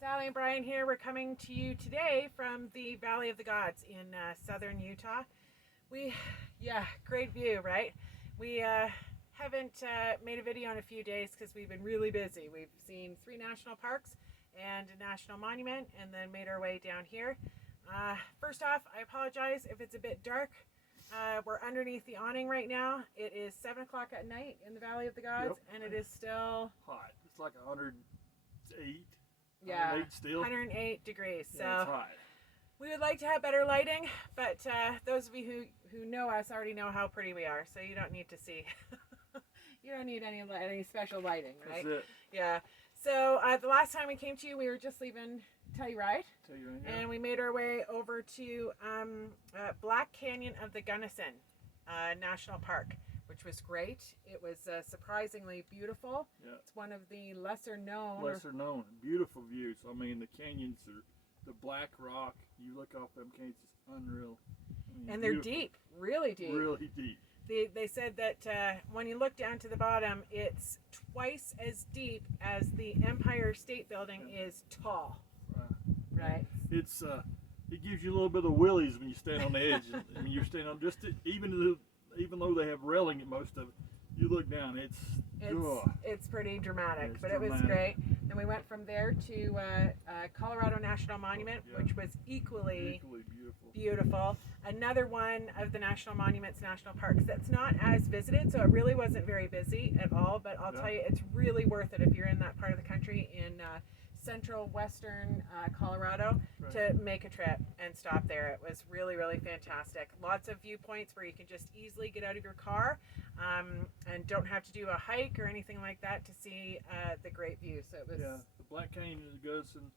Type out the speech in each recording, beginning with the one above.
Sally and Brian here. We're coming to you today from the Valley of the Gods in southern Utah. Great view, right? We haven't made a video in a few days because we've been really busy. We've seen 3 national parks and a national monument and then made our way down here. First off, I apologize if it's a bit dark. We're underneath the awning right now. It is 7 o'clock at night in the Valley of the Gods, and it is still hot. It's like 108. Yeah, 108 still. 108 degrees. So yeah, it's hot. We would like to have better lighting, but those of you who know us already know how pretty we are, so you don't need to see. You don't need any special lighting, right? That's it. Yeah. So the last time we came to you, we were just leaving Telluride, yeah. and we made our way over to Black Canyon of the Gunnison National Park, which was great. It was surprisingly beautiful. Yeah. It's one of the lesser known, beautiful views. I mean, the canyons are the black rock. You look off them canyons, it's unreal. I mean, and they're deep, really deep. Really deep. They said that when you look down to the bottom, it's twice as deep as the Empire State Building is tall. Right. It's it gives you a little bit of willies when you stand on the edge. I mean, you're standing on even though they have railing at most of it, you look down. It's pretty dramatic, it's but it was great. Then we went from there to Colorado National Monument, which was equally beautiful. Another one of the national monuments, national parks that's not as visited, so it really wasn't very busy at all. But I'll tell you, it's really worth it if you're in that part of the country in central western Colorado to make a trip and stop there. It was really, really fantastic. Lots of viewpoints where you can just easily get out of your car and don't have to do a hike or anything like that to see the great view. So it was the Black Canyon of the Gunnison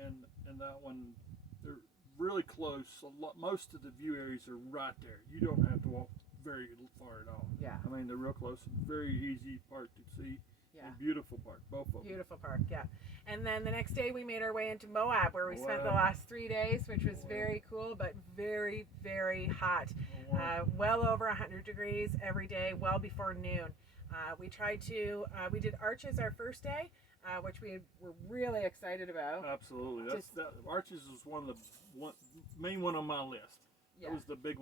and that one, they're really close. Most of the view areas are right there. You don't have to walk very far at all. Yeah. I mean, they're real close. Very easy park to see. Yeah. Beautiful park, both of them. Beautiful park, yeah. And then the next day we made our way into Moab, where we spent the last 3 days, which was very cool, but very, very hot. Well over 100 degrees every day, well before noon. We did Arches our first day, which we were really excited about. Absolutely. Arches was main one on my list. Yeah. It was the big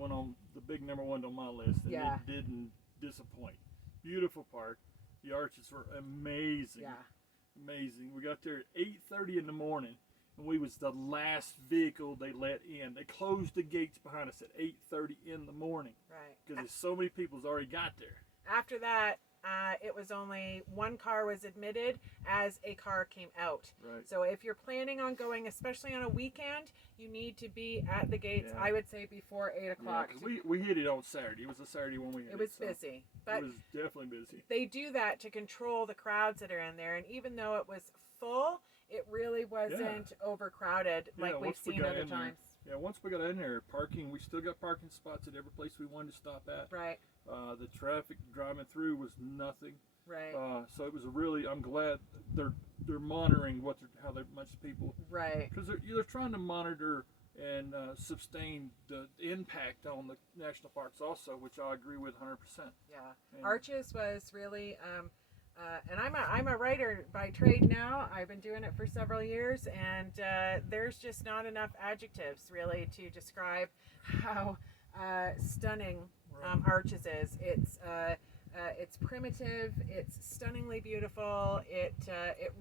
number one on my list, and it didn't disappoint. Beautiful park. The arches were amazing. Yeah. Amazing. We got there at 8:30 in the morning, and we was the last vehicle they let in. They closed the gates behind us at 8:30 in the morning. Right. Because so many people's already got there. After that, it was only one car was admitted as a car came out. Right. So if you're planning on going, especially on a weekend, you need to be at the gates, I would say, before 8 o'clock. Yeah, we hit it on Saturday. It was a Saturday when we hit it. It was busy. But it was definitely busy. They do that to control the crowds that are in there. And even though it was full, it really wasn't overcrowded like we've seen other times. Yeah, once we got in there, we still got parking spots at every place we wanted to stop at. Right. The traffic driving through was nothing. Right. So it was I'm glad they're monitoring how much people. Right. Because they're trying to monitor and sustain the impact on the national parks also, which I agree with 100%. Yeah. Arches was really, and I'm a writer by trade now. I've been doing it for several years, and there's just not enough adjectives really to describe how stunning Arches is. It's primitive. It's stunningly beautiful. It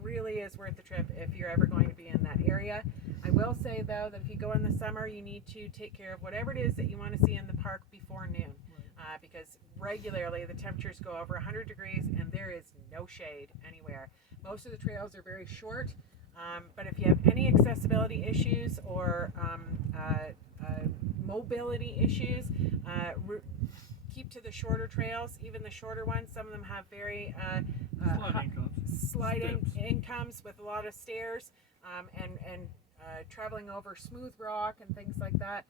really is worth the trip if you're ever going to be in that area. I will say though that if you go in the summer, you need to take care of whatever it is that you want to see in the park before noon, because regularly the temperatures go over 100 degrees and there is no shade anywhere. Most of the trails are very short, but if you have any accessibility issues or mobility issues, keep to the shorter trails, even the shorter ones. Some of them have very sliding incomes with a lot of stairs and traveling over smooth rock and things like that.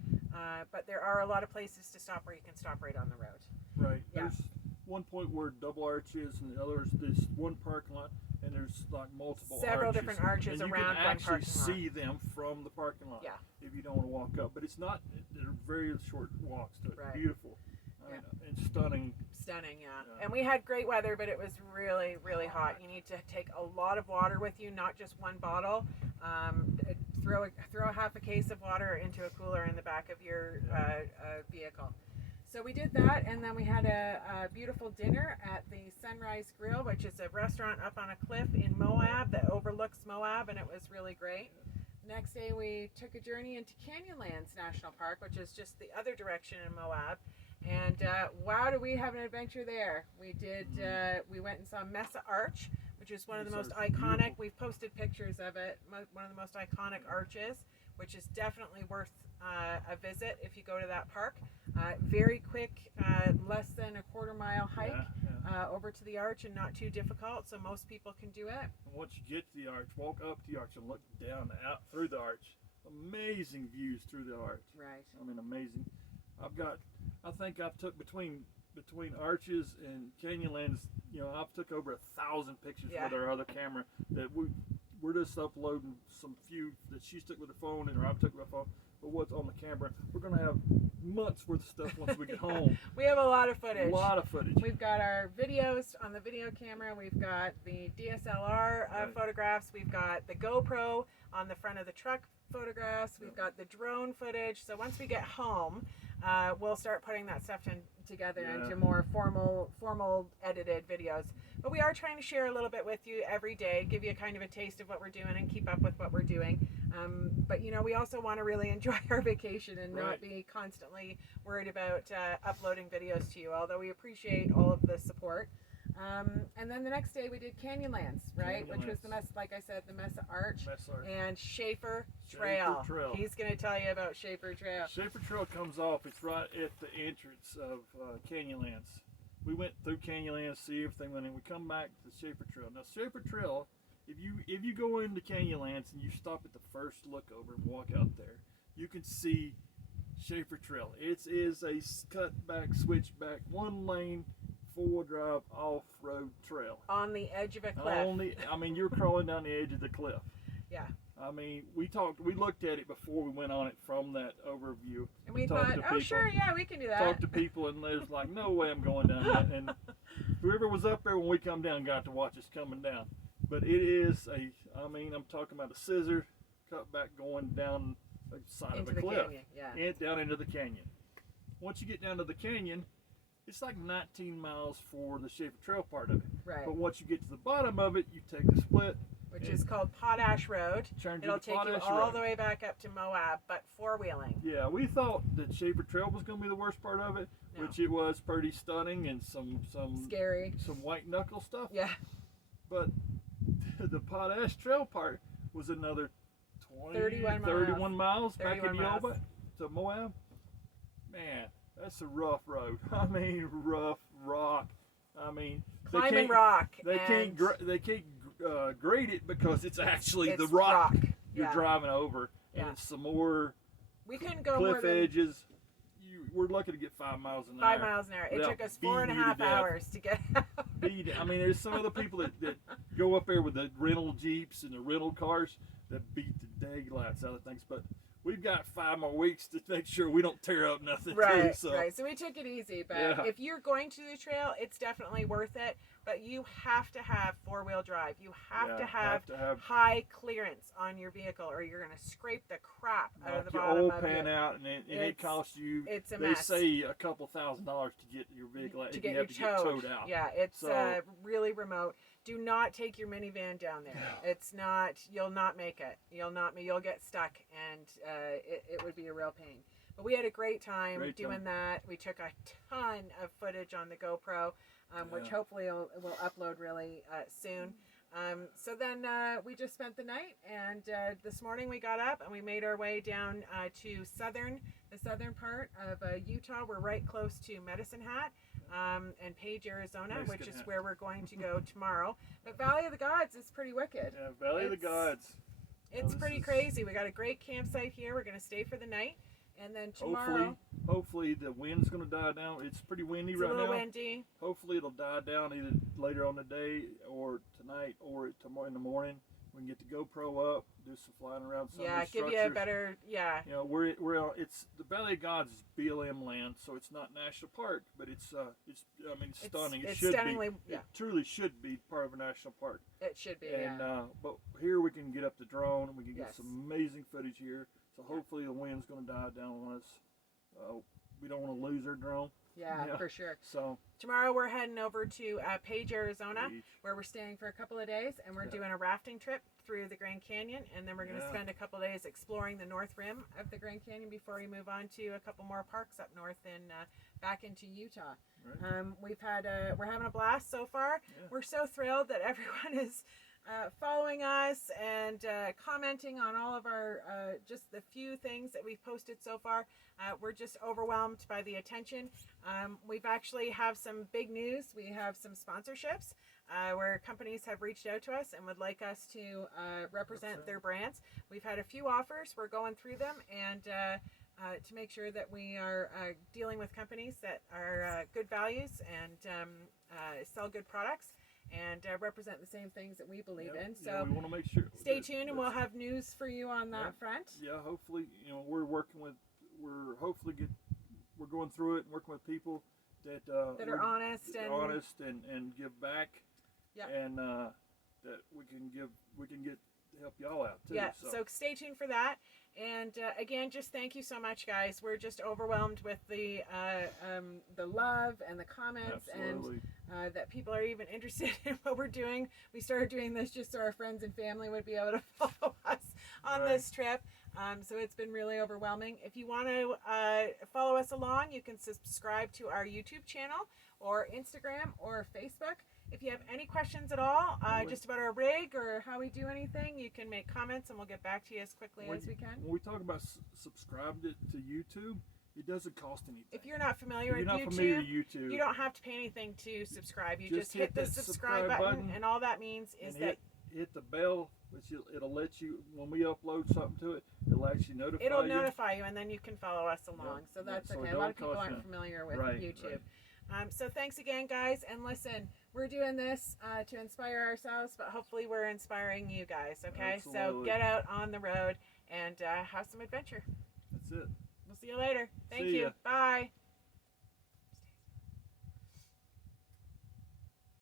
But there are a lot of places to stop where you can stop right on the road. Right. Yeah. There's one point where double arch is, and the others, there's one parking lot, and there's like multiple several different arches and around one parking lot. You can actually see them from the parking lot. Yeah. If you don't want to walk up, but they're very short walks. So it's beautiful. I mean, and stunning. Stunning, yeah. And we had great weather, but it was really, really hot. You need to take a lot of water with you, not just one bottle. Throw a half a case of water into a cooler in the back of your vehicle. So we did that, and then we had a beautiful dinner at the Sunrise Grill, which is a restaurant up on a cliff in Moab that overlooks Moab, and it was really great. Next day we took a journey into Canyonlands National Park, which is just the other direction in Moab. And wow, do we have an adventure there. We did. We went and saw Mesa Arch, which is one of the most iconic. Beautiful. We've posted pictures of it. One of the most iconic arches, which is definitely worth a visit if you go to that park. Very quick, less than a quarter-mile hike over to the arch, and not too difficult, so most people can do it. And once you get to the arch, walk up the arch and look down out through the arch. Amazing views through the arch. Right. I mean, amazing. I think I've took between arches and Canyonlands, I've took over 1,000 pictures with our other camera that we're just uploading some few that she's took with her phone or I've took with my phone. But what's on the camera, we're going to have months worth of stuff once we get home. We have a lot of footage. A lot of footage. We've got our videos on the video camera. We've got the DSLR photographs. We've got the GoPro on the front of the truck photographs. We've got the drone footage. So once we get home, we'll start putting that stuff together into more formal edited videos. But we are trying to share a little bit with you every day, give you kind of a taste of what we're doing and keep up with what we're doing. But we also want to really enjoy our vacation and not be constantly worried about uploading videos to you, although we appreciate all of the support. And then the next day we did Canyonlands, right? Which was like I said, the Mesa Arch and Schaefer Trail. He's going to tell you about Schaefer Trail. Schaefer Trail comes off. It's right at the entrance of Canyonlands. We went through Canyonlands, see everything went in. We come back to Schaefer Trail. Now Schaefer Trail, if you go into Canyonlands and you stop at the first look over and walk out there, you can see Schaefer Trail. It is a cut back, switchback, one lane, 4-wheel drive off-road trail. On the edge of a cliff. You're crawling down the edge of the cliff. Yeah. We looked at it before we went on it from that overview. And we thought, sure, yeah, we can do that. Talked to people and there's like, no way I'm going down that. And whoever was up there when we come down got to watch us coming down. But it is I'm talking about a scissor cut back going down the side of a cliff. Canyon, and down into the canyon. Once you get down to the canyon, it's like 19 miles for the Schaefer Trail part of it. Right. But once you get to the bottom of it, you take the split. Which is called Potash Road. It'll take you all the way back up to Moab, but four-wheeling. Yeah, we thought that Schaefer Trail was going to be the worst part of it, which it was pretty stunning and some scary, some white knuckle stuff. Yeah. But the Potash Trail part was another 31 miles back in Yoba to Moab. Man, that's a rough road. Rough rock. Climbing rock. They can't grade it because it's actually the rock you're driving over, and it's some more. We couldn't go cliff more than edges. We're lucky to get 5 miles an hour. 5 miles an hour. It took us 4.5 hours to get out. There's some other people that go up there with the rental Jeeps and the rental cars that beat the daylights out of things, but we've got 5 more weeks to make sure we don't tear up nothing. Right. So we took it easy, but if you're going to the trail, it's definitely worth it. But you have to have 4-wheel drive. You have to have high clearance on your vehicle, or you're going to scrape the crap out of the bottom your old of pan out, and it costs you. It's a mess. mess. They say a couple $1,000s to get your vehicle out. To get towed out. Yeah, it's really remote. Do not take your minivan down there. No. It's not. You'll not make it. You'll get stuck, and it would be a real pain. But we had a great time doing that. We took a ton of footage on the GoPro, which hopefully will upload really soon. So then we just spent the night, and this morning we got up and we made our way down to the southern part of Utah. We're right close to Medicine Hat and Page, Arizona, which is where we're going to go tomorrow. But Valley of the Gods is pretty wicked. Yeah, Valley of the Gods. It's pretty crazy. We got a great campsite here. We're going to stay for the night. And then tomorrow, hopefully the wind's going to die down. It's pretty windy right now. It's a little windy. Hopefully it'll die down either later on the day or tonight or tomorrow in the morning. We can get the GoPro up, do some flying around some of these give structures. you a better, You know, it's the Valley of Gods is BLM land, so it's not national park, but it's I mean, it's stunning. It's it should stunningly, be. It truly should be part of a national park. It should be, and but here we can get up the drone and we can get Yes. some amazing footage here. So hopefully the wind's going to die down on us. We don't want to lose our drone. Yeah, for sure. So tomorrow we're heading over to Page, Arizona, where we're staying for a couple of days, and we're doing a rafting trip through the Grand Canyon, and then we're going to spend a couple of days exploring the north rim of the Grand Canyon before we move on to a couple more parks up north and back into Utah. Right. We're having a blast so far. Yeah. We're so thrilled that everyone is following us and commenting on all of our just the few things that we've posted so far. We're just overwhelmed by the attention. We've actually have some big news. We have some sponsorships where companies have reached out to us and would like us to represent their brands. We've had a few offers. We're going through them and to make sure that we are dealing with companies that are good values and sell good products and represent the same things that we believe in. So we want to make sure. Stay tuned, and we'll have news for you on that front. Yeah, hopefully, we're going through it and working with people that are honest and give back. Yeah. And that we can get to help y'all out too. Yeah. So stay tuned for that. And again, just thank you so much, guys. We're just overwhelmed with the love and the comments. Absolutely. And that people are even interested in what we're doing. We started doing this just so our friends and family would be able to follow us on this trip. So it's been really overwhelming. If you want to follow us along, you can subscribe to our YouTube channel or Instagram or Facebook. If you have any questions at all, just about our rig or how we do anything, you can make comments and we'll get back to you as quickly as we can. When we talk about subscribe to YouTube, it doesn't cost anything. If you're not familiar with YouTube, you don't have to pay anything to subscribe. You just hit the subscribe button, and all that means is that hit the bell, which it'll let you, when we upload something to it, it'll actually notify you. It'll notify you, and then you can follow us along. So that's okay. A lot of people aren't familiar with YouTube. Right. So thanks again, guys. And listen, we're doing this to inspire ourselves, but hopefully we're inspiring you guys, okay? Absolutely. So get out on the road and have some adventure. That's it. We'll see you later. Thank See you. ya. Bye.